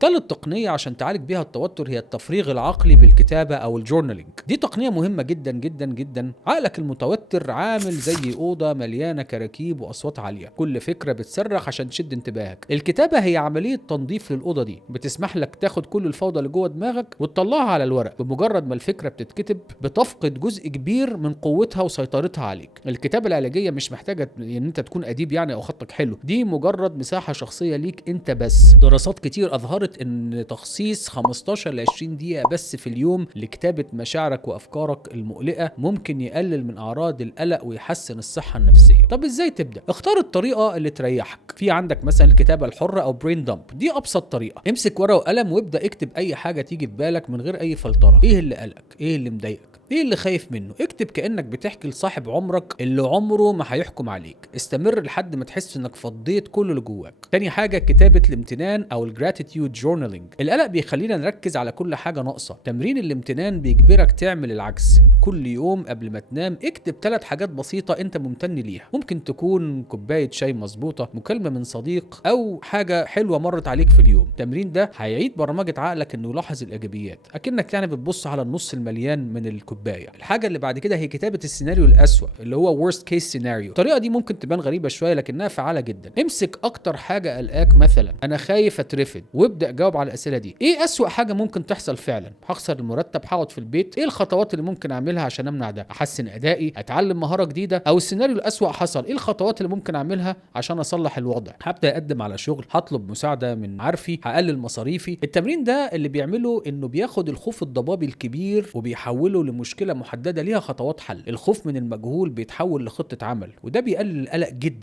تالت تقنية عشان تعالج بيها التوتر هي التفريغ العقلي بالكتابة أو الجورنالينج. دي تقنية مهمة جدا جدا جدا. عقلك المتوتر عامل زي أوضة مليانة كراكيب وأصوات عالية، كل فكرة بتصرخ عشان تشد انتباهك. الكتابة هي عملية تنظيف للأوضة دي، بتسمح لك تاخد كل الفوضى اللي جوه دماغك وتطلعها على الورق. بمجرد ما الفكرة بتتكتب بتفقد جزء كبير من قوتها وسيطرتها عليك. الكتابة العلاجية مش محتاجة ان انت تكون أديب يعني أو خطك حلو، دي مجرد مساحة شخصية ليك انت بس. دراسات كتير أظهرت ان تخصيص 15 ل 20 دقيقة بس في اليوم لكتابة مشاعرك وافكارك المقلقة ممكن يقلل من اعراض القلق ويحسن الصحة النفسية. طب ازاي تبدأ؟ اختار الطريقة اللي تريحك. في عندك مثلا الكتابة الحرة او برين دامب، دي ابسط طريقة. امسك ورقة وقلم وابدأ اكتب اي حاجة تيجي في بالك من غير اي فلترة. ايه اللي قلقك؟ ايه اللي مضايقك؟ ايه اللي خايف منه؟ اكتب كأنك بتحكي لصاحب عمرك اللي عمره ما هيحكم عليك. استمر لحد ما تحس انك فضيت كل اللي جواك. تاني حاجة كتابة الامتنان او الجراتيتيود جورنالينج. القلق بيخلينا نركز على كل حاجة ناقصة. تمرين الامتنان بيجبرك تعمل العكس. كل يوم قبل ما تنام اكتب 3 حاجات بسيطة انت ممتن ليها. ممكن تكون كوباية شاي مظبوطة، مكالمة من صديق، او حاجة حلوة مرت عليك في اليوم. التمرين ده هيعيد برمجة عقلك انه يلاحظ الايجابيات، اكنك يعني بتبص على النص المليان من الكوباية. الحاجة اللي بعد كده هي كتابة السيناريو الأسوأ اللي هو worst case scenario. الطريقة دي ممكن تبان غريبة شوية لكنها فعالة جدا. امسك أكتر حاجة قلقاك، مثلا أنا خايف أترفد، وابدأ جاوب على الأسئلة دي. إيه أسوأ حاجة ممكن تحصل فعلا؟ هخسر المرتب، هقعد في البيت، إيه الخطوات اللي ممكن أعملها عشان أمنع ده؟ أحسن أدائي، أتعلم مهارة جديدة. أو السيناريو الأسوأ حصل، إيه الخطوات اللي ممكن أعملها عشان أصلح الوضع؟ هبدأ أقدم على شغل، هطلب مساعدة من عارفي، هقلل مصاريفي. التمرين ده اللي بيعمله إنه بياخد الخوف الضبابي الكبير وبيحوله لمشكلة محددة ليها خطوات حل. الخوف من المجهول بيتحول لخطة عمل، وده بيقلل القلق جدا.